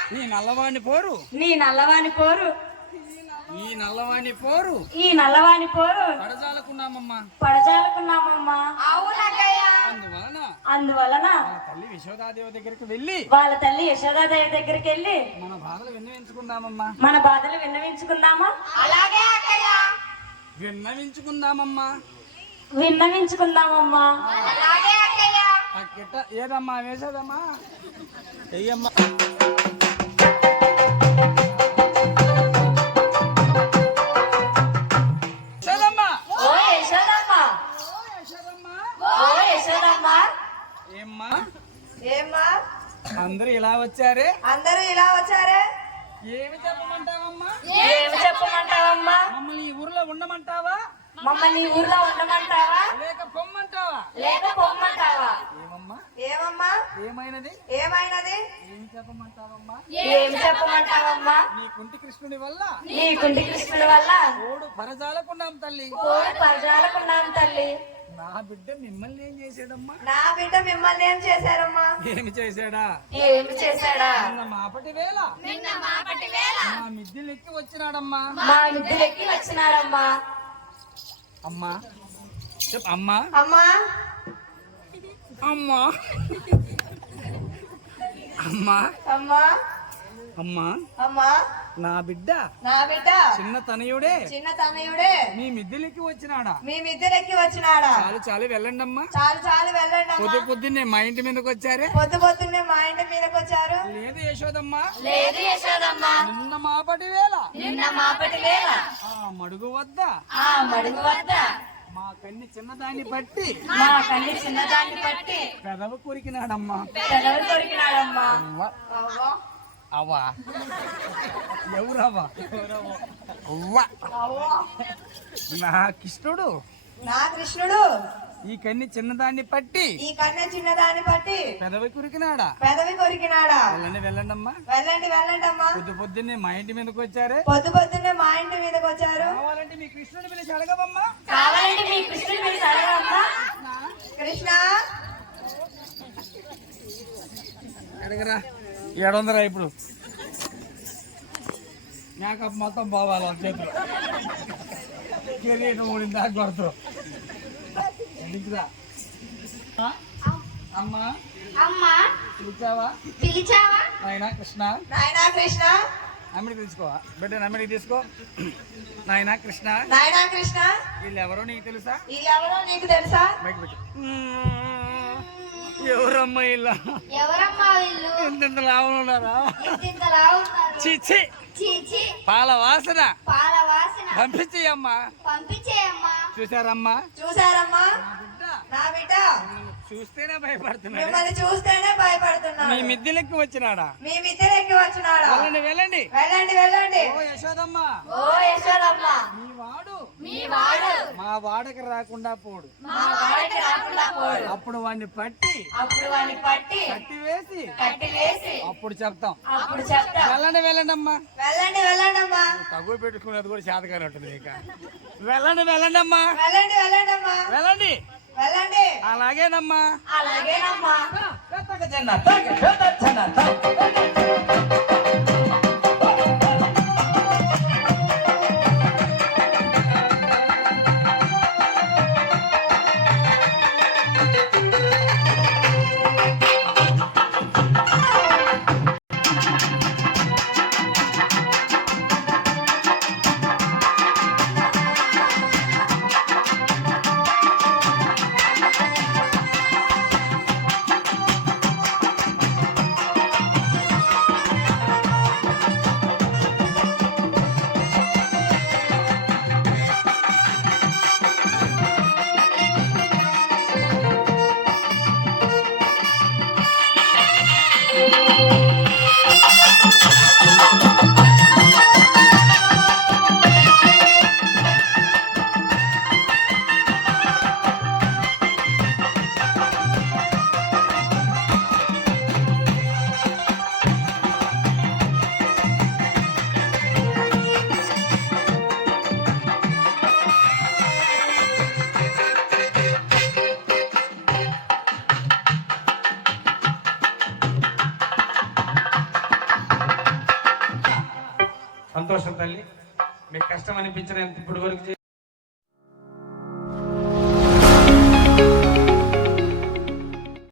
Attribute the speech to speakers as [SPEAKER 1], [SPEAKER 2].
[SPEAKER 1] నీ నల్లవాణి పోరు
[SPEAKER 2] నీ నల్లవాని పోరు
[SPEAKER 1] ఈ నల్లవాణి పోరు
[SPEAKER 2] ఈ నల్లవాని పోరు
[SPEAKER 1] పడజాలకున్నామమ్మా
[SPEAKER 2] పడజాలకున్నామమ్మా. అవునక్కయ్య. అందువలన
[SPEAKER 1] మా తల్లి యశోదాదేవి దగ్గరికి వెళ్ళి
[SPEAKER 2] వాళ్ళ తల్లి యశోదాదేవి దగ్గరికి వెళ్ళి
[SPEAKER 1] మన బాధలు విన్నవించుకుందామమ్మా.
[SPEAKER 2] మన బాధలు విన్నవించుకుందామా? అలాగే అక్కయ్య.
[SPEAKER 1] విన్నవించుకుందామమ్మా.
[SPEAKER 2] విన్నవించుకుందామమ్మా. అలాగే అక్కయ్య.
[SPEAKER 1] అక్కిట ఏదమ్మా వేసేదమ్మా వెయ్యమ్మా.
[SPEAKER 2] ఏమ్మా
[SPEAKER 1] అందరూ ఇలా వచ్చారే ఏమి చెప్పమంటావమ్మా?
[SPEAKER 2] ఏమి చెప్పమంటావమ్మా?
[SPEAKER 1] మమ్మల్ని ఈ ఊర్లో ఉండమంటావా
[SPEAKER 2] మమ్మల్ని ఈ ఊర్లో ఉండమంటావా
[SPEAKER 1] లేక పొమ్మంటావా?
[SPEAKER 2] లేక పొమ్మంటావా?
[SPEAKER 1] ఏమమ్మా ఏమైనది ఏమి చెప్పమంటావమ్మా?
[SPEAKER 2] ఏమి చెప్పమంటావమ్మా?
[SPEAKER 1] నీ కుంటి కృష్ణుడి వల్ల
[SPEAKER 2] నీ కుంటి కృష్ణుడి వల్ల
[SPEAKER 1] కోడు పరజాలకున్నాం తల్లి.
[SPEAKER 2] కోడి పరజాలకున్నాం తల్లి.
[SPEAKER 1] నా బిడ్డ మిమ్మల్ని ఏం చేశాడమ్మా?
[SPEAKER 2] నా బిడ్డ మిమ్మల్ని ఏం చేశారమ్మా?
[SPEAKER 1] ఏమి చేశాడా?
[SPEAKER 2] ఏమి చేశాడా?
[SPEAKER 1] నిన్న మాపటి వేళ మా మిద్దెలెక్కి వచ్చినాడమ్మా.
[SPEAKER 2] మా మిద్దెలెక్కి వచ్చినాడమ్మా.
[SPEAKER 1] అమ్మా చెప్పు అమ్మా.
[SPEAKER 2] అమ్మా
[SPEAKER 1] అమ్మా అమ్మా
[SPEAKER 2] అమ్మా
[SPEAKER 1] అమ్మా
[SPEAKER 2] అమ్మా
[SPEAKER 1] నా బిడ్డ
[SPEAKER 2] నా బిడ్డ
[SPEAKER 1] చిన్న తనయుడే
[SPEAKER 2] చిన్న తనయుడే
[SPEAKER 1] మీ మిద్దెలెక్కి వచ్చినాడా?
[SPEAKER 2] మీ మిద్దెలెక్కి వచ్చినాడా?
[SPEAKER 1] చాలు వెళ్ళండి అమ్మా.
[SPEAKER 2] చాలు వెళ్ళండి.
[SPEAKER 1] పొద్దున్నే మా ఇంటి మీదకి వచ్చారే.
[SPEAKER 2] పొద్దున్నే మా ఇంటి మీదకి వచ్చారు.
[SPEAKER 1] లేదు యశోదమ్మా.
[SPEAKER 2] నిన్న మాపటి వేళ
[SPEAKER 1] ఆ మడుగు వద్ద మా కన్ని చిన్నదాన్ని బట్టి పెదవి కొరికినాడమ్మా. అవ్వా ఎవరవ్వా? నా కృష్ణుడు ఈ కన్ని చిన్నదాన్ని పట్టి పెదవి కొరికినాడా? వెళ్ళండమ్మా. పొద్దున్నే మా ఇంటి మీదకి వచ్చారే. కావాలంటే మీ కృష్ణుడు పిలిచి అడగవమ్మా.
[SPEAKER 2] కృష్ణ
[SPEAKER 1] అడగరా 700 ఇప్పుడు మేకప్ మొత్తం పోవాలి వాళ్ళ చేతులు. కెరీర్ ఊడింది దాకా కొడతారు. అమ్మా పిలిచావా? నాయనా కృష్ణ అమ్మిడికి తీసుకోవా బిడ్డ అమ్మిడికి తీసుకో. నాయనా కృష్ణ వీళ్ళెవరో నీకు తెలుసా? బయట పెట్టు. ఎవరమ్మా ఇలా ఇంత లాభం ఉన్నారా? చిచ్చి పాల వాసన పంపించేయమ్మా. చూసారమ్మా
[SPEAKER 2] నా బిడ్డ
[SPEAKER 1] చూస్తేనే భయపడుతున్నాడు. మీ మిద్దెలెక్కి వచ్చినాడా? వెళ్ళండి. ఓ యశోదమ్మా మీ వాడు మా వాడకి రాకుండా పోడు. అప్పుడు వాడిని పట్టి కట్టివేసి అప్పుడు చెప్తాం. వెళ్ళండి అమ్మా. తగువ పెట్టుకున్నది కూడా చేతగానే ఉంటుంది. ఇక వెళ్ళండి అమ్మా. వెళ్ళండి. అలాగేనమ్మా.
[SPEAKER 3] సంతోషం తల్లి. మీకు కష్టం అనిపించిన ఇప్పుడు వరకు